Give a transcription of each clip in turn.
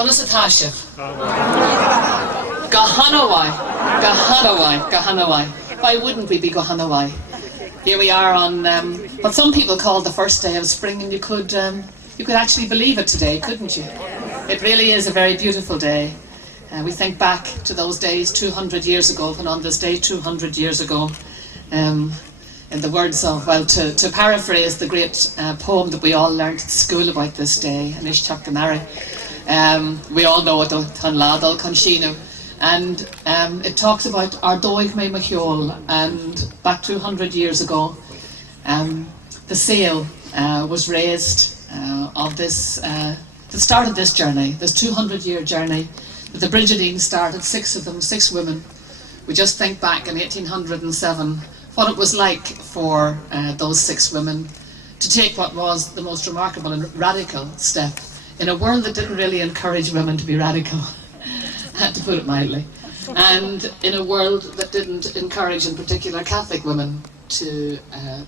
Colasatashif. Gahanawai. Gahanawai. Gahanawai. Why wouldn't we be Gahanawai? Here we are on what some people call the first day of spring, and you could actually believe it today, couldn't you? It really is a very beautiful day. We think back to those days 200 years ago, when on this day 200 years ago, in the words of, well, to paraphrase the great poem that we all learned at school about this day, Bicentenary, we all know it, Tanladal Conchino, and it talks about Ardoig me Machiol, and back 200 years ago, the sail was raised of this, the start of this journey, this 200-year journey that the Brigidine started, 6 of them, 6 women. We just think back in 1807, what it was like for those 6 women to take what was the most remarkable and radical step in a world that didn't really encourage women to be radical, to put it mildly, and in a world that didn't encourage, in particular, Catholic women to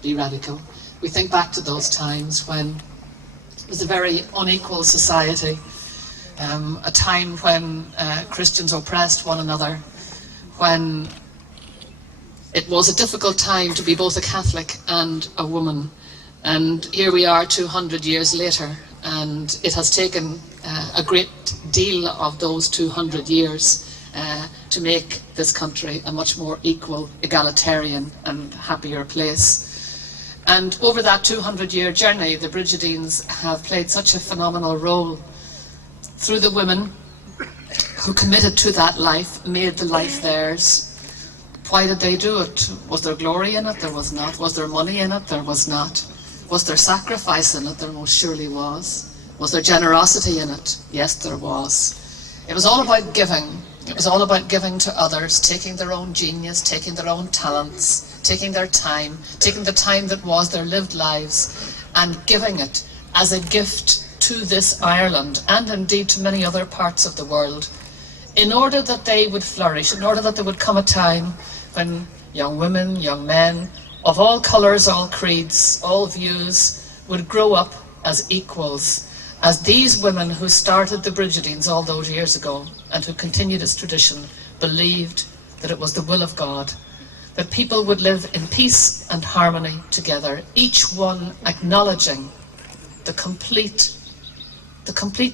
be radical. We think back to those times when it was a very unequal society, a time when Christians oppressed one another, when it was a difficult time to be both a Catholic and a woman. And here we are 200 years later, and it has taken a great deal of those 200 years to make this country a much more equal, egalitarian and happier place. And over that 200-year journey, the Brigidines have played such a phenomenal role through the women who committed to that life, made the life theirs. Why did they do it? Was there glory in it? There was not. Was there money in it? There was not. Was there sacrifice in it? There most surely was. Was there generosity in it? Yes, there was. It was all about giving. It was all about giving to others, taking their own genius, taking their own talents, taking their time, taking the time that was their lived lives, and giving it as a gift to this Ireland, and indeed to many other parts of the world, in order that they would flourish, in order that there would come a time when young women, young men, of all colours, all creeds, all views, would grow up as equals, as these women who started the Brigidines all those years ago, and who continued its tradition, believed that it was the will of God, that people would live in peace and harmony together, each one acknowledging the complete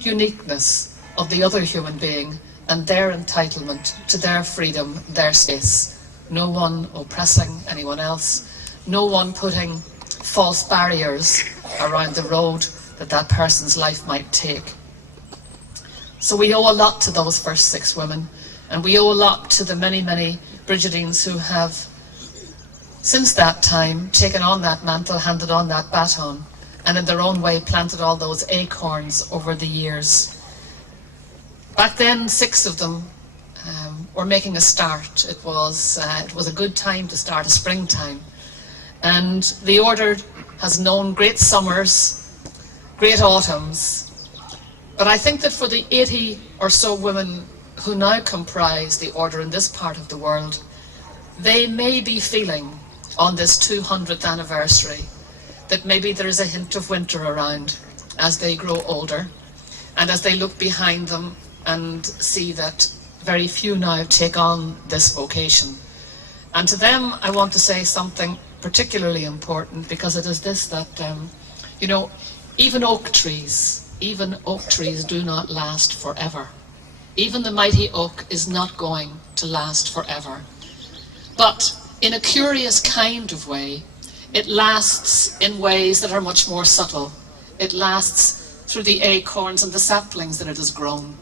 uniqueness of the other human being and their entitlement to their freedom, their space. No one oppressing anyone else, no one putting false barriers around the road that person's life might take. So we owe a lot to those first 6 women, and we owe a lot to the many, many Brigidines who have, since that time, taken on that mantle, handed on that baton, and in their own way planted all those acorns over the years. Back then, 6 of them were making a start. It was a good time to start, a springtime. And the order has known great summers, great autumns. But I think that for the 80 or so women who now comprise the order in this part of the world, they may be feeling on this 200th anniversary that maybe there is a hint of winter around as they grow older, and as they look behind them and see that very few now take on this vocation. And to them, I want to say something particularly important, because it is this, that, even oak trees do not last forever. Even the mighty oak is not going to last forever. But in a curious kind of way, it lasts in ways that are much more subtle. It lasts through the acorns and the saplings that it has grown,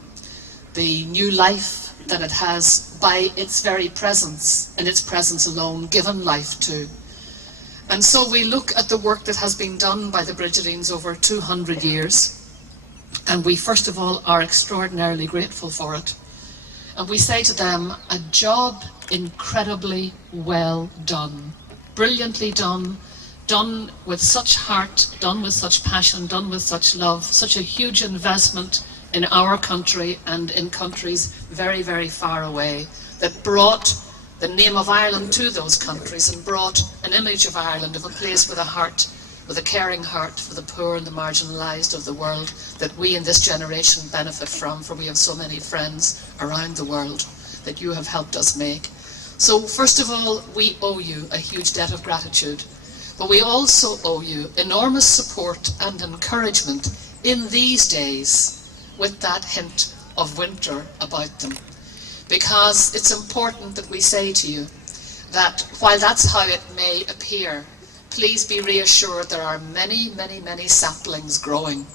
the new life that it has by its very presence, and its presence alone, given life to. And so we look at the work that has been done by the Brigidines over 200 years, and we first of all are extraordinarily grateful for it. And we say to them, a job incredibly well done, brilliantly done, done with such heart, done with such passion, done with such love, such a huge investment in our country and in countries very, very far away, that brought the name of Ireland to those countries and brought an image of Ireland, of a place with a heart with a caring heart for the poor and the marginalised of the world that we in this generation benefit from, for we have so many friends around the world that you have helped us make. So first of all, we owe you a huge debt of gratitude, but we also owe you enormous support and encouragement in these days with that hint of winter about them. Because it's important that we say to you that while that's how it may appear, please be reassured there are many, many, many saplings growing.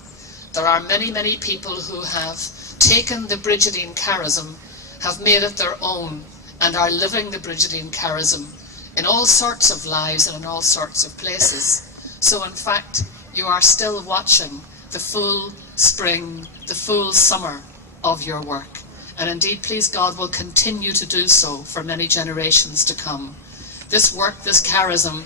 There are many, many people who have taken the Brigidine charism, have made it their own, and are living the Brigidine charism in all sorts of lives and in all sorts of places. So in fact, you are still watching the full spring, the full summer of your work. And indeed, please God, will continue to do so for many generations to come. This work, this charism,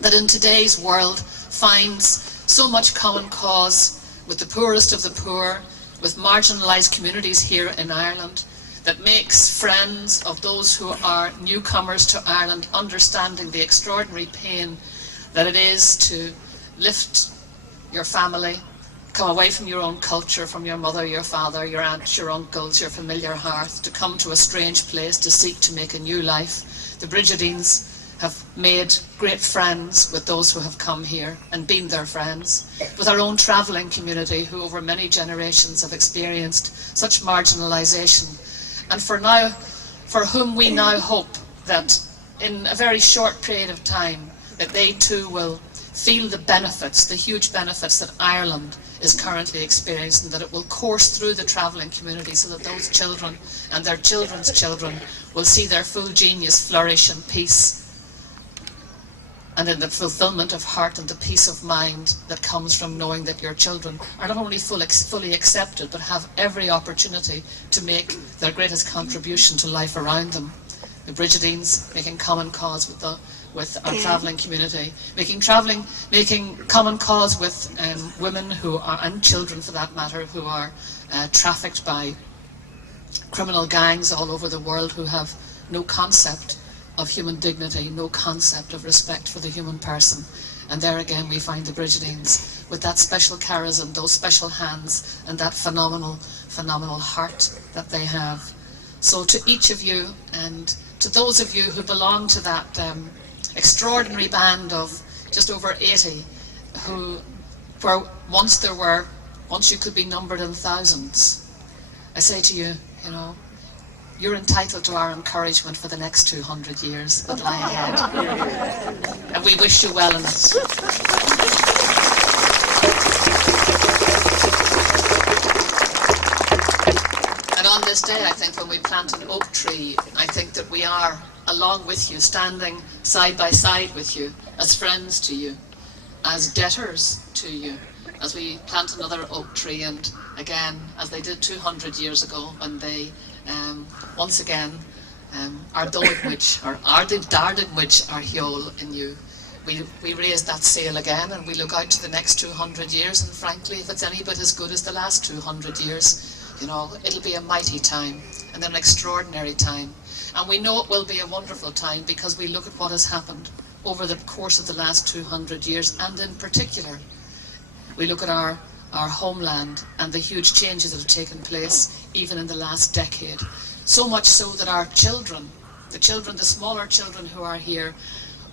that in today's world finds so much common cause with the poorest of the poor, with marginalised communities here in Ireland, that makes friends of those who are newcomers to Ireland, understanding the extraordinary pain that it is to lift your family, come away from your own culture, from your mother, your father, your aunts, your uncles, your familiar hearth, to come to a strange place to seek to make a new life. The Brigidines have made great friends with those who have come here and been their friends, with our own travelling community who over many generations have experienced such marginalisation, and for whom we now hope that in a very short period of time that they too will feel the benefits, the huge benefits that Ireland is currently experiencing, that it will course through the travelling community so that those children and their children's children will see their full genius flourish in peace and in the fulfilment of heart and the peace of mind that comes from knowing that your children are not only fully accepted but have every opportunity to make their greatest contribution to life around them. The Brigidines making common cause with our travelling community, making common cause with women who are, and children for that matter, who are trafficked by criminal gangs all over the world, who have no concept of human dignity, no concept of respect for the human person. And there again we find the Brigidines with that special charism, those special hands, and that phenomenal heart that they have. So to each of you, and to those of you who belong to that extraordinary band of just over 80, where once you could be numbered in thousands, I say to you, you're entitled to our encouragement for the next 200 years that lie ahead. And we wish you well in it. And on this day, I think, when we plant an oak tree, I think that we are, along with you, standing side by side with you, as friends to you, as debtors to you, as we plant another oak tree, and again, as they did 200 years ago, when they once again are Dóigh which, or Ardid Dardid which are Heol in you. We raise that sail again and we look out to the next 200 years, and frankly, if it's any bit as good as the last 200 years, it'll be a mighty time and an extraordinary time. And we know it will be a wonderful time because we look at what has happened over the course of the last 200 years, and in particular, we look at our homeland and the huge changes that have taken place even in the last decade. So much so that our children, the smaller children who are here,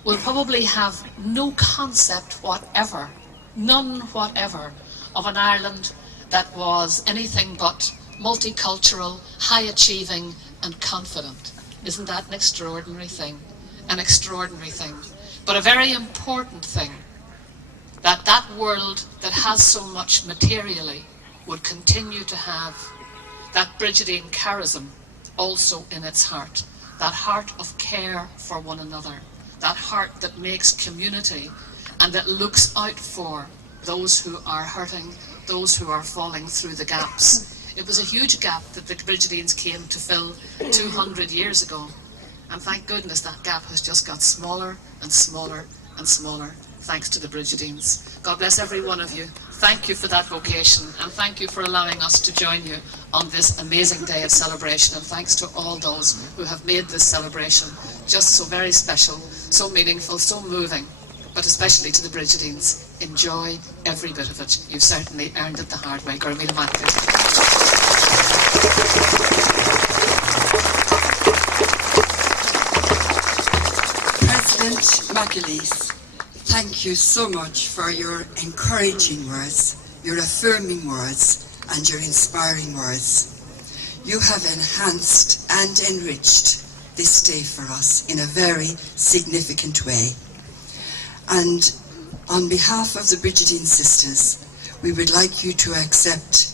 will probably have no concept whatever, none whatever, of an Ireland that was anything but multicultural, high-achieving and confident. Isn't that an extraordinary thing? An extraordinary thing. But a very important thing, that world that has so much materially would continue to have that Brigidine charism also in its heart. That heart of care for one another. That heart that makes community and that looks out for those who are hurting, those who are falling through the gaps. It was a huge gap that the Brigidines came to fill 200 years ago. And thank goodness that gap has just got smaller and smaller and smaller, thanks to the Brigidines. God bless every one of you. Thank you for that vocation, and thank you for allowing us to join you on this amazing day of celebration. And thanks to all those who have made this celebration just so very special, so meaningful, so moving, but especially to the Brigidines. enjoy every bit of it. You've certainly earned it the hard way. Gur míle maith. President McAleese, thank you so much for your encouraging words, your affirming words, and your inspiring words. You have enhanced and enriched this day for us in a very significant way. And on behalf of the Brigidine sisters, we would like you to accept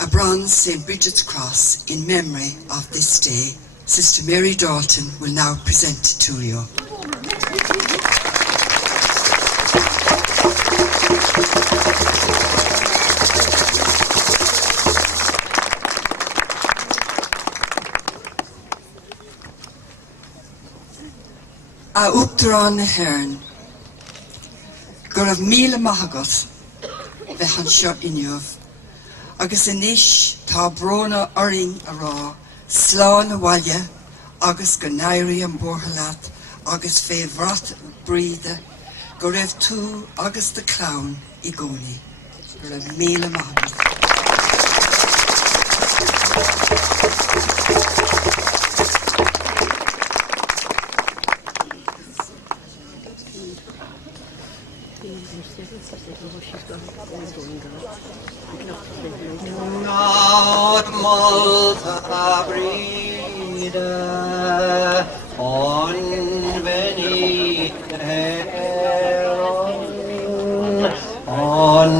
a bronze St. Bridget's cross in memory of this day. Sister Mary Dalton will now present it to you. A Uachtarán na hÉireann, gur raibh míle maith agat bheith anseo inniuh, agus inis tá brona oring a rá, slán na bhaile, agus go nairi an bortha leat, agus fé bhrat bríde, go raibh tú agus de clown I gcónaí, gur raibh míle maith agat. Not multa bride on veni on